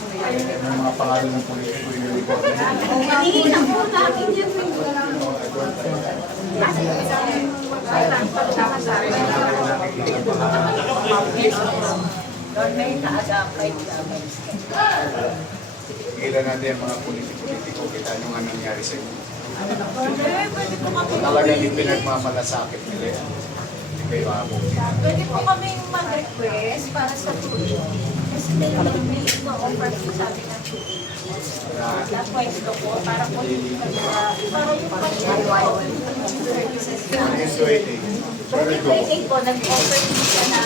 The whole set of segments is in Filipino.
Yung mga pangalan ng politiko yung yun. Hindi na po namin yan. Tigilan natin yung mga politiko-politiko. Kita nyo nga nangyari sa inyo. Talagang yung pinagmamalasakit nila yan. Hindi kayo. Pwede po kaming mag-request para sa tulong. Kasi may may ino-offer po sa amin ng tulong. Na pwesto po para po hindi na- para yung services na. Yung 288. Very Yung. 28 po, nag-offer din siya na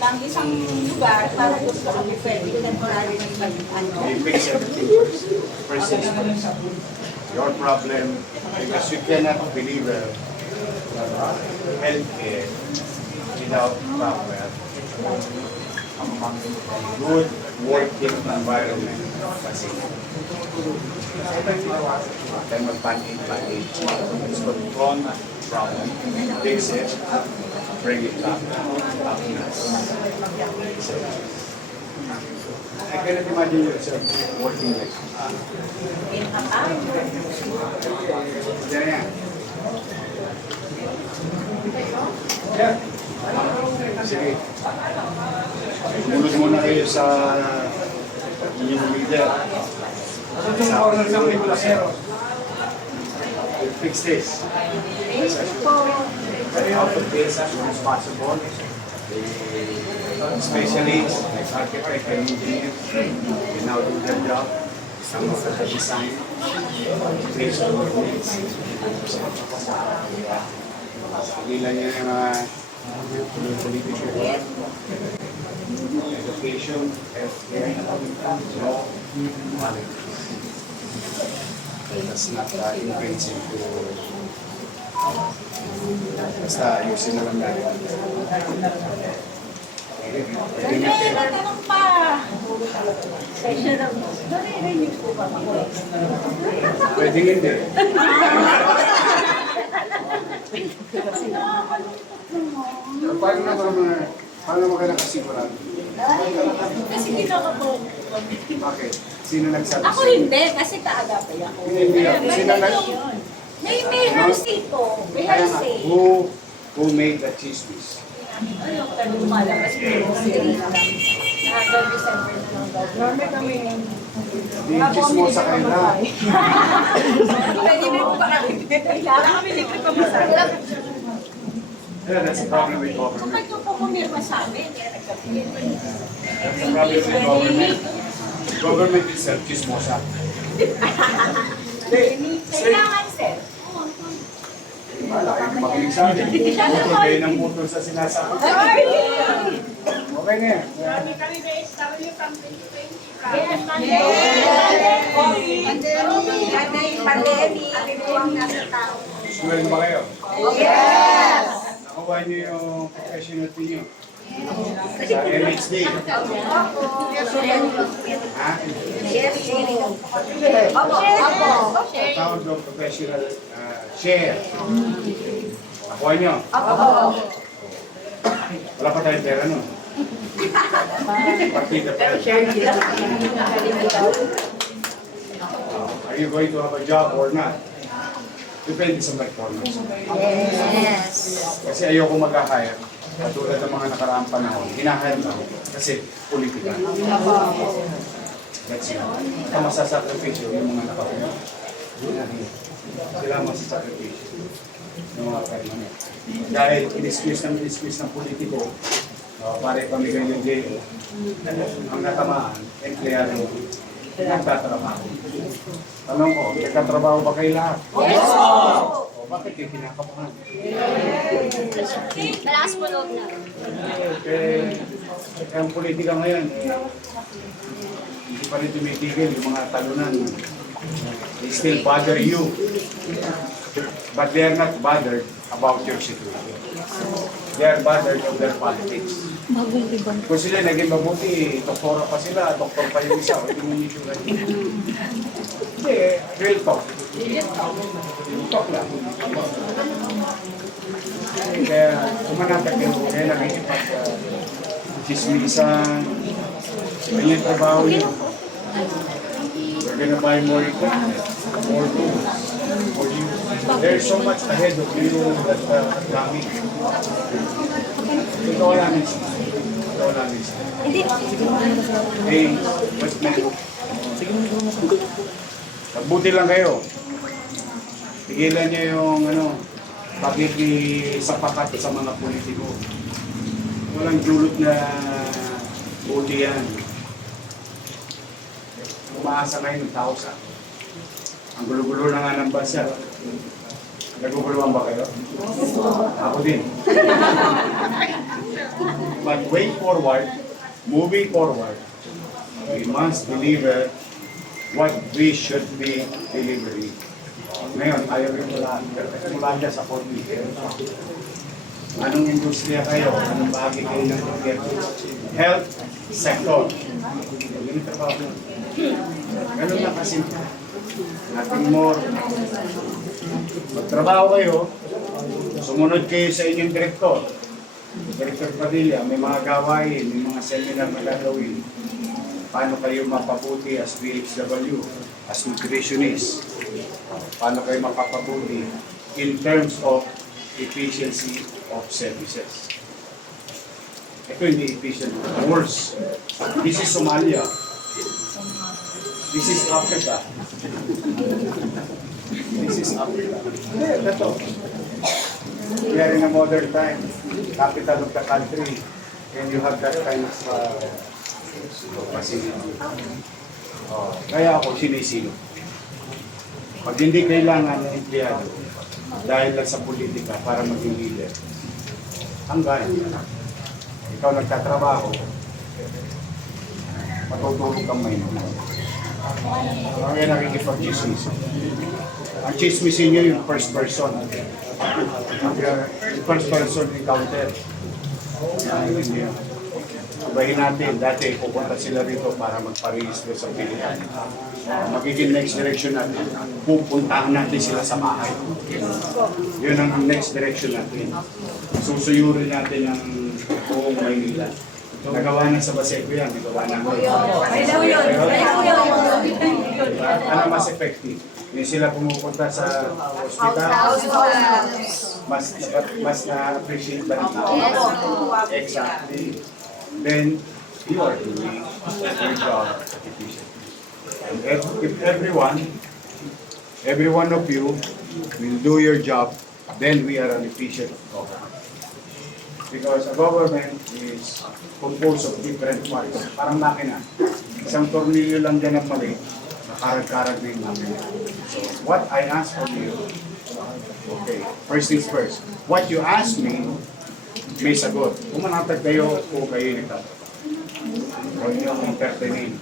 lang isang lugar para po kami pwede temporary na mag ano. Your problem, because you cannot deliver healthcare without proper good working environment kasi tayo mag-pan-aid, pan-aid. It's confront problem, fix it, bring it back, back to us. I cannot imagine yourself working like this. Diyan yan. Yeah. Sige. Mulot muna kayo sa inyong leader. Sa We'll fix this. Yes, I should. Out of this as soon as possible. The specialists, like architect and engineers, they now do their job. Some of the design, based on your needs. Ilan niya yung mga yung education, healthcare, law, politics. That's not uh, invention to basta ayusin na lang natin. Pwede natin. tanong pa. Nare-renew po ba ako? Pwede hindi. Pero paano na ba mga, paano mo ka nakasigurado? Kasi ginawa ko. Bakit? Sino nagsabi Ako hindi, kasi kaagapay ako. Hindi. May Sino nag- May may hearsay po. May Kaya nga, hearsay. who, who made the chismis? Ano ka lumalabas yung lang. Hanggang December na lang. Normal kami. Hindi chismosa kayo na. Pwede mo ba kami? Kailangan kami libre pa masaya. Yeah, that's the problem with Kung government. may po pumirma sa amin. That's the problem with government. Government. Hindi, straight. Kailangan, sir. Wala kayo makinig sa akin. Kayo ng putol sa sinasabi. Ay! Okay na yan. Yes, Pandemic. Pandemic. Pandemic. nasa tao. Swelling ba kayo? Yes! Nakuha niyo yung professional fee niyo. Sa MHD. Ha? Opo. Opo. Tawag ng professional uh, share. Nakuha niyo? Wala pa tayong pera nun. Partida pa. Are you going to have a job or not? Depende sa performance. Yes. Kasi ayoko mag-hire. Katulad ng mga nakaraang panahon, hinahire lang kasi politika. That's it. Ito masasakripisyo yung mga nakapuna. Sila masasakripisyo yung mga permanent. Dahil in-excuse ng in-excuse ng politiko, uh, pare kami ganyan din, ang natamaan, empleyado, nagtatrabaho. Tanong ko, nagkatrabaho ba kayo lahat? Yes po! O bakit kayo kinakabahan? Malakas po loob na. Eh, kaya ang politika ngayon, eh, hindi pa rin tumitigil yung mga talunan. They still bother you. But they are not bothered about your situation. They are bothered of their politics. Bagong ibang. Kung sila naging mabuti, doktora pa sila, doktor pa yung isa, hindi mo issue na Hindi, eh, real talk. Real talk lang. Kaya kumanatag yung kaya nakikipag uh, chismisan, yun yung trabaho niyo. We're gonna buy more equipment, more tools for you. There's so much ahead of you that uh, coming. Ito lang is ito lang is Hey, what's next? Magbuti lang kayo. Tigilan niyo yung ano, pakikisapakat sa mga politiko. Walang dulot na buti yan. Umaasa kayo ng tao sa ang gulo-gulo na nga ng bansa. Naguguluhan ba kayo? Ako din. But way forward, moving forward, we must deliver what we should be delivering. Ngayon, tayo rin mula, mula dyan sa computer. Anong industriya kayo? Anong bahagi kayo ng gobyerno? Health sector. Yun yung trabaho. Ganun lang kasi. Nothing more. Magtrabaho kayo, sumunod kayo sa inyong direktor. Director Padilla, may mga gawain, may mga seminar na gagawin. Paano kayo mapabuti as BHW, as nutritionist? Paano kayo mapapabuti in terms of efficiency of services? Ito hindi efficient. Worse. This is Somalia. This is Africa. This is Africa. We are in a modern time, capital of the country, and you have that kind of uh, facility. Oh, kaya ako sinisino. Pag hindi kailangan ng empleyado dahil lang sa politika para maging leader, hanggang ikaw nagtatrabaho, matutulog kang may Kaya nakikipag-chismis. Ang chismisin nyo yung first person. First person encounter. Yan, hindi yan. Ibahin natin, dati pupunta sila rito para magparehistro sa pilihan. Magiging next direction natin, pupuntahan natin sila sa bahay. Yun ang next direction natin. Susuyurin natin ang buong Maynila. Nagawa na sa Baseco yan, nagawa na. Ano mas effective? Yung sila pumupunta sa hospital, mas mas na-appreciate ba nila? Exactly. Then, you are doing your job efficiently. And if, if everyone, every one of you will do your job, then we are an efficient government. Because a government is composed of different parts. Parang makina. Isang tornilyo lang dyan ang mali, nakarag-karag na yung. So, what I ask from you, okay, first things first. What you ask me, may sagot. Kung manatag kayo, o kayo nagtatrabaho. Huwag niyo akong entertainin.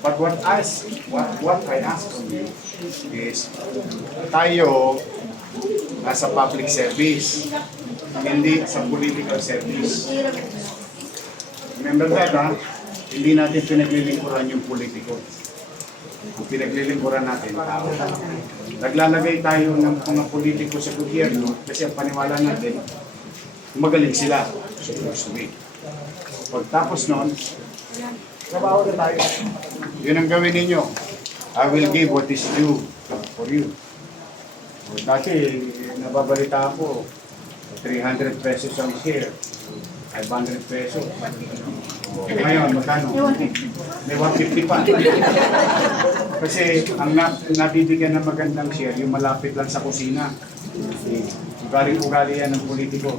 But what ask, what, what I ask from you is, tayo nasa public service, hindi sa political service. Remember that, ha? Hindi natin pinaglilingkuran yung politiko. Ang pinaglilingkuran natin, tao. Naglalagay tayo ng mga politiko sa gobyerno kasi ang paniwala natin, magaling sila. Susunod. Pagtapos nun, trabaho na tayo. Yun ang gawin ninyo. I will give what is due for you. Dati, nababalita ko, 300 pesos ang share. 500 pesos. Ngayon, magkano? May 150 pa. Kasi ang na, nabibigyan ng magandang share, yung malapit lang sa kusina. Ugaling-ugali yan ng politiko.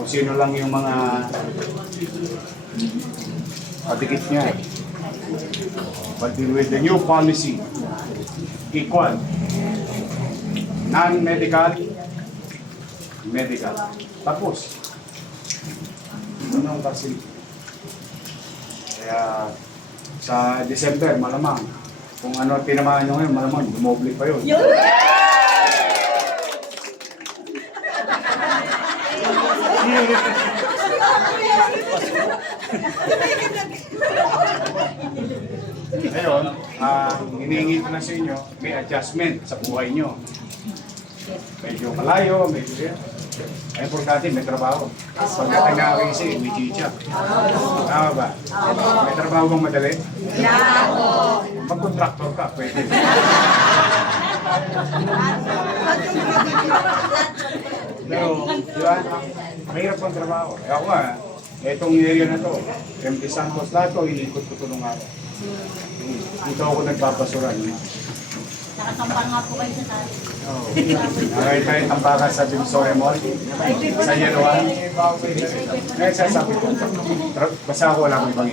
Kung sino lang yung mga kadikit niya. But with the new policy, equal, non-medical, medical. Tapos. Yun ang vaccine. Kaya sa December, malamang, kung ano ang tinamaan nyo ngayon, malamang, dumoble pa yun. Ngayon, ang hinihingi ko na sa inyo, may adjustment sa buhay nyo. Medyo malayo, medyo yan. Ay, importante, may trabaho. Pagkatang nakakisi, may chicha. Tama ba? May trabaho bang madali? Mag-contractor ka, pwede. Pero, ba, mahirap ang trabaho. Eh, ako nga, etong area na to, MT Santos, lahat to, inikot ko ito nung araw. Dito ako nagpapasura. Nakasampal nga po kayo sa tayo. Oh. Nakita tayo tambakan sa Divisoria Mall, sa Yeluan. Ngayon sasabi ko, tra- basta ako wala akong ibang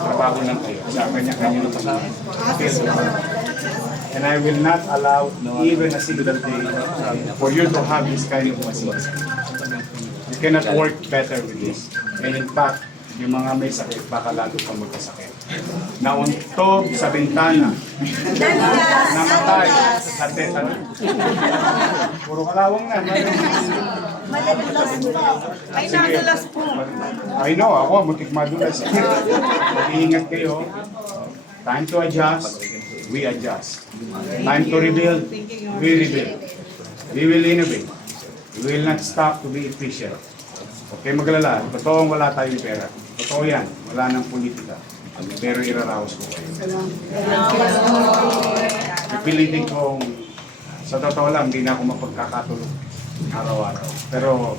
trabaho lang kayo. Sa kanya-kanya ng field. And I will not allow even a single day for you to have this kind of machines. You cannot work better with this. And in fact, yung mga may sakit, baka lalo pa magkasakit. Nauntog sa bintana, namatay sa tetanus. Puro kalawang na. Ay, nadulas po. I know, ako, mutik madulas. Mag-iingat kayo. Time to adjust, we adjust. Time to rebuild, we rebuild. We will innovate. We will not stop to be efficient. Okay, maglala. Totoong wala tayong pera. Totoo yan. Wala nang politika. Pero iraraos ko kayo. Pipilitin kong sa totoo lang, hindi na ako mapagkakatulog araw-araw. Pero,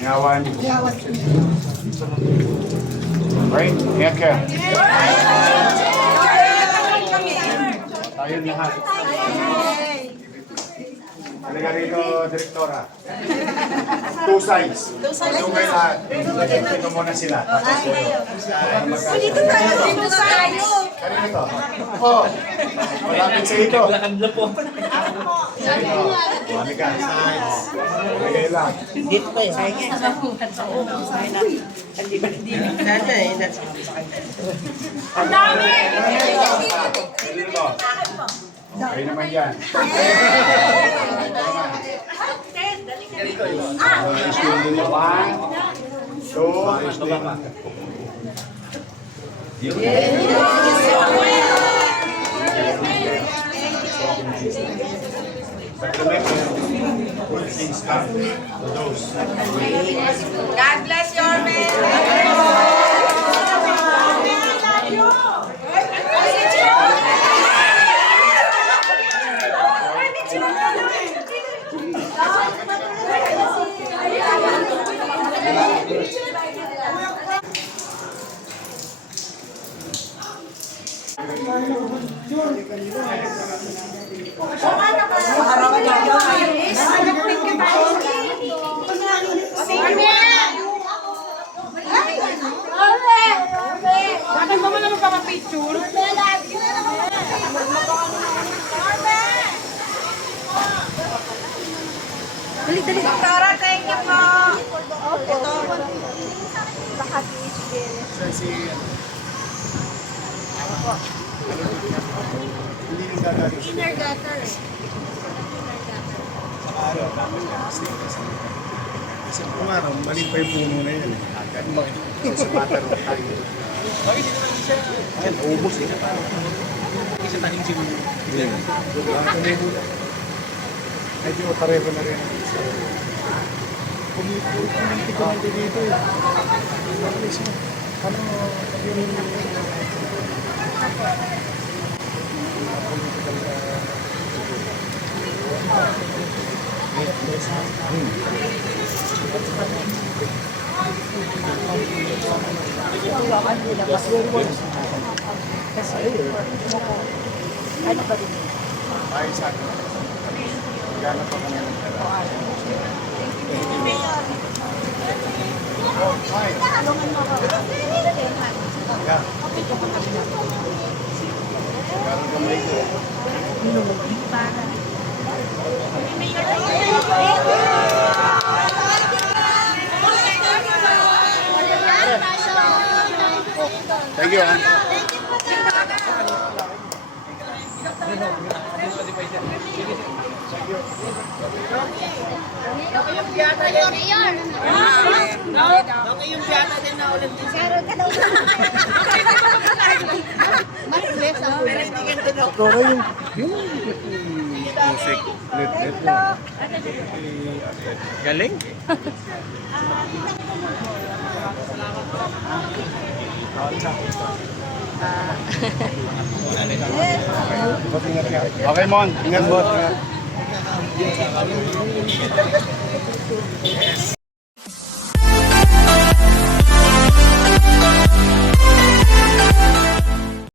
Yawan. Right? Ingat ka. Tayong lahat. Halika rito, Direktora. Two sides. Two sides. Kayo lahat. Dito muna sila. Tapos kayo. Dito tayo, dito tayo. Kanino to? Oh, malapit sa ito. Sa ito. Halika. Halika lang. Dito pa eh. Sayang Hindi ba hindi Dati eh. nasa Ang dami! Kanino to? Kayo naman yan. One, two, But remember, good things come to those that wait. God bless your man. Naman picture Doktora, thank you po. Ito. Inner gutter eh. Kasi kung ano, mali pa yung puno na yan. Agad. Sa matter of time. Ayun, ubos eh. Isa tanim siguro. Medyo pareho na rin. Community community dito eh. Ano, yung ay sa akin. Gano'n pa kami ng pera. Oh, fine. Yeah. Thank you. ah. Mayor! Music. Galing. Okay, Mon. Ingat, boss.